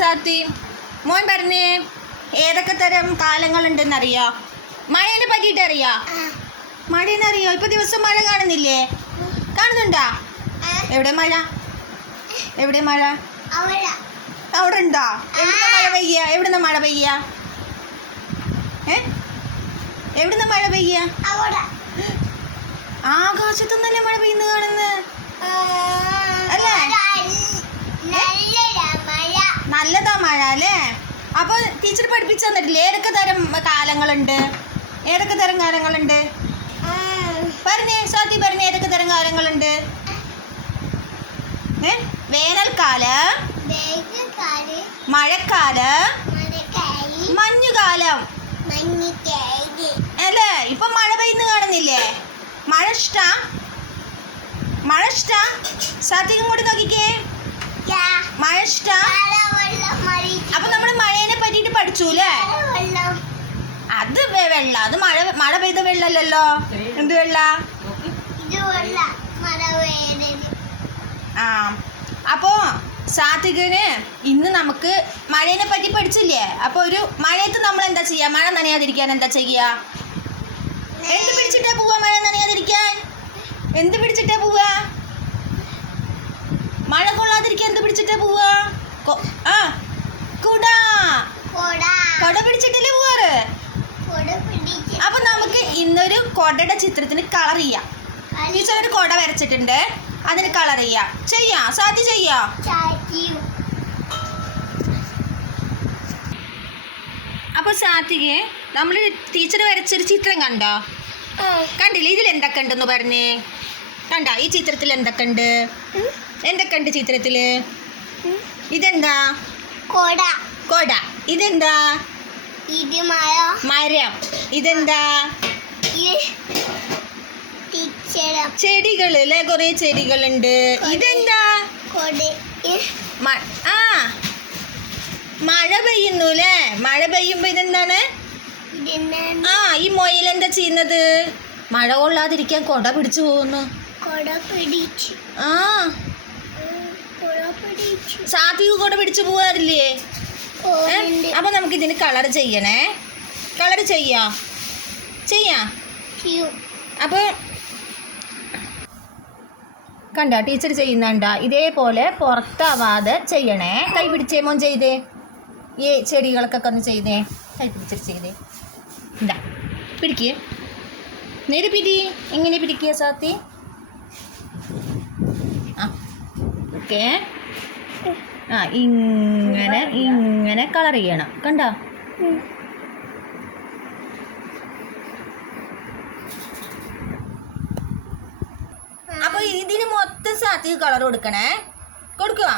സാത്തി മോൻ പറഞ്ഞേ ഏതൊക്കെ തരം കാലങ്ങളുണ്ടെന്നറിയോ? മഴേനെ പറ്റിയിട്ട് അറിയോ? മഴേനെ അറിയോ? ഇപ്പൊ ദിവസം മഴ കാണുന്നില്ലേ? കാണുന്നുണ്ടാ? എവിടെ മഴ? എവിടെ മഴ? അവിടെ ഉണ്ടോ? എവിടുന്ന മഴ പെയ്യ? എവിടുന്ന മഴ പെയ്യ? എവിടുന്ന മഴ പെയ്യ? ആകാശത്തുനിന്നല്ലേ മഴ പെയ്യുന്നത് കാണുന്നത് അല്ലേ? നല്ലതാ മഴ അല്ലേ? അപ്പൊ ടീച്ചർ പഠിപ്പിച്ചു തന്നിട്ടില്ലേ ഏതൊക്കെ തരം കാലങ്ങളുണ്ട്? ഏതൊക്കെ തരം കാലങ്ങളുണ്ട് പറഞ്ഞേ സ്വാതി, പറഞ്ഞേ ഏതൊക്കെ തരം കാലങ്ങളുണ്ട്? വേനൽക്കാലം, മഴക്കാലം, മഞ്ഞുകാലം അല്ലേ? ഇപ്പൊ മഴ പെയ്യുന്ന കാണുന്നില്ലേ? മഴ ഇഷ്ടാ? മഴ ഇഷ്ടാ? സ്വാതിക്കും കൂടി നോക്കിക്കേ, മഴ ഇഷ്ടാ? അപ്പൊ നമ്മള് മഴേനെ പറ്റിട്ട് പഠിച്ചൂല്ലേ? അത് വെള്ള, അത് മഴ പെയ്ത വെള്ളല്ലോ. എന്ത് വെള്ള? ആ അപ്പോ സാത്വികന് ഇന്ന് നമുക്ക് മഴേനെ പറ്റി പഠിച്ചില്ലേ? അപ്പൊ ഒരു മഴയത്ത് നമ്മൾ എന്താ ചെയ്യാ? മഴ നനയാതിരിക്കാൻ എന്താ ചെയ്യാ? എന്ത് പിടിച്ചിട്ടാ പോവാ? മഴ നനയാതിരിക്കാൻ എന്ത് പിടിച്ചിട്ടാ പോവാ? മഴ കൊള്ളാതിരിക്കാൻ എന്ത് പിടിച്ചിട്ടാ പോവാ? കുട. കൊട പിടിച്ചിട്ടല്ലേ പോവാറ്? അപ്പൊ നമുക്ക് ഇന്നൊരു കൊടയുടെ ചിത്രത്തിന് കളർ ചെയ്യാം. ടീച്ചർ ഒരു കൊട വരച്ചിട്ടുണ്ട്, അതിന് കളർ ചെയ്യാം. ചെയ്യാം സാധ്യ ചെയ്യാം. അപ്പൊ സാധികെ നമ്മൾ ടീച്ചർ വരച്ചൊരു ചിത്രം കണ്ടോ? കണ്ടില്ലേ? ഇതിൽ എന്തൊക്കെ ഉണ്ടെന്ന് പറഞ്ഞേ. കണ്ട ഈ ചിത്രത്തിൽ എന്തൊക്കെ ഉണ്ട്? എന്തൊക്കെ ഉണ്ട് ചിത്രത്തില്? ഇതെന്താ? കൊട. ഇതെന്താ? മരം. ഇതെന്താ? ചെടികൾ അല്ലേ? കൊറേ ചെടികളുണ്ട്. ഇതെന്താ? മഴ പെയ്യുന്നു അല്ലേ? മഴ പെയ്യുമ്പോ ഇതെന്താണ്? ഈ മൊയിൽ എന്താ ചെയ്യുന്നത്? മഴ കൊള്ളാതിരിക്കാൻ കൊട പിടിച്ചു പോകുന്നു. സാത്വിക കൊട പിടിച്ചു പോവാറില്ലേ? അപ്പൊ നമുക്ക് ഇതിന് കളർ ചെയ്യണേ. കളർ ചെയ്യാം. അപ്പൊ കണ്ട ടീച്ചർ ചെയ്യുന്നുണ്ട? ഇതേപോലെ പുറത്താവാതെ ചെയ്യണേ. കൈ പിടിച്ചേ മോൻ, ചെയ്തേ. ചെടികൾക്കൊക്കെ ഒന്ന് ചെയ്തേ. കൈ പിടിച്ചിട്ട് ചെയ്തേ. എന്താ പിടിക്ക്, നേരെ പിടി. എങ്ങനെ പിടിക്കുക സാത്തി? ഓക്കെ. ഇങ്ങനെ കളർ ചെയ്യണം. കണ്ടോ? അപ്പൊ ഇതിന് മൊത്തം സാത്തി കളർ കൊടുക്കണേ. കൊടുക്കുക.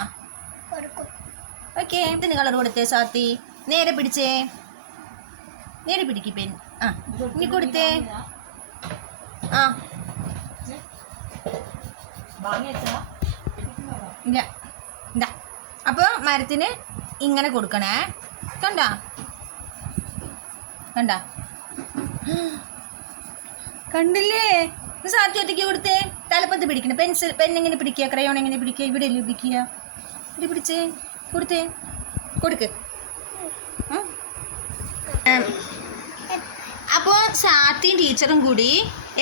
ഓക്കെ. ഇതിന് കളർ കൊടുത്തേ സാത്തി. നേരെ പിടിച്ചേ. നേരെ പിടിക്ക് പെൻ. ഇനി കൊടുത്തേ. ഇല്ല. എന്താ അപ്പോൾ മരത്തിന് ഇങ്ങനെ കൊടുക്കണേ. കണ്ട കണ്ടില്ലേ? സാത്തി ഒറ്റയ്ക്ക് കൊടുത്തേ. തലപ്പത്ത് പിടിക്കണം. പെൻ എങ്ങനെ പിടിക്കുക? ക്രയോൺ എങ്ങനെ പിടിക്കുക? ഇവിടെ അല്ലേ പിടിക്കുക? ഇത് പിടിച്ചേ. കൊടുത്തേ. കൊടുക്ക്. അപ്പോൾ സാത്തിയും ടീച്ചറും കൂടി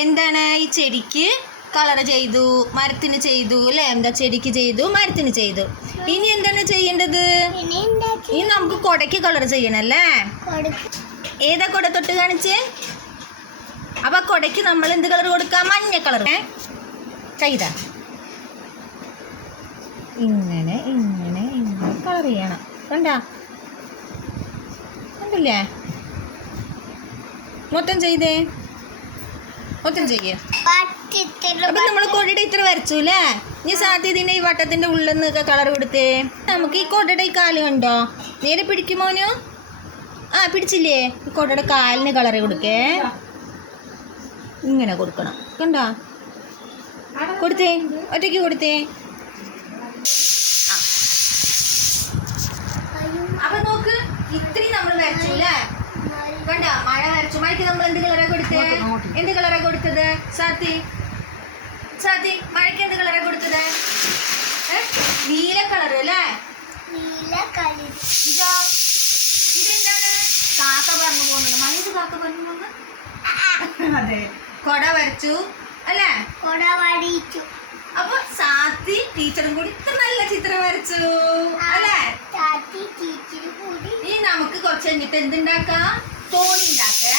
എന്താണ് ഈ ചെടിക്ക് കളർ ചെയ്തു, മരത്തിന് ചെയ്തു അല്ലേ? എന്താ ചെടിക്ക് ചെയ്തു, മരത്തിന് ചെയ്തു. ഇനി എന്താണ് ചെയ്യേണ്ടത്? ഇനി നമുക്ക് കൊടയ്ക്ക് കളർ ചെയ്യണല്ലേ? ഏതാ കൊട തൊട്ട് കാണിച്ചേ? അപ്പൊ കൊടയ്ക്ക് നമ്മൾ എന്ത് കളർ കൊടുക്കാം? മഞ്ഞ കളർ. കൈതാ ഇങ്ങനെ കളർ ചെയ്യണം. കണ്ടില്ലേ? മൊത്തം ചെയ്തേ. മൊത്തം ചെയ്യേ. അപ്പൊ നമ്മൾ കൊടയുടെ ഇത്ര വരച്ചു അല്ലേ? ഇനി സാധ്യതന്റെ ഈ വട്ടത്തിന്റെ ഉള്ളിൽ നിന്നൊക്കെ കളർ കൊടുത്തേ. നമുക്ക് ഈ കൊടയുടെ ഈ കാല് കണ്ടോ? നേരെ പിടിക്കുമോനു? പിടിച്ചില്ലേ? ഈ കൊടയുടെ കാലിന് കളർ കൊടുക്കേ. ഇങ്ങനെ കൊടുക്കണം. കണ്ടോ? കൊടുത്തേ. ഒറ്റയ്ക്ക് കൊടുത്തേ. അപ്പൊ നോക്ക്, ഇത്രയും നമ്മൾ വരച്ചു അല്ലേ? കണ്ട മഴ വരച്ചു. മഴയ്ക്ക് നമ്മൾ എന്ത് കളറാ കൊടുത്തേ? എന്ത് കളറാ കൊടുത്തത്? സാത്തി മഴയ്ക്ക് എന്ത് കളറാ കൊടുത്തത്? നീല കളർ അല്ലേ? നീല കളർ. പറഞ്ഞു പോകുന്നുണ്ട്. മൈദ കാക്ക പറഞ്ഞു പോകുന്നു. അതെ, കൊട വരച്ചു അല്ലേ? അപ്പൊ സാത്തി ടീച്ചറും കൂടി ഇത്ര നല്ല ചിത്രം വരച്ചു അല്ലേ? ഇനി നമുക്ക് കുറച്ച് കഴിഞ്ഞിട്ട് എന്തുണ്ടാക്കാം? തോണി ഉണ്ടാക്കേ.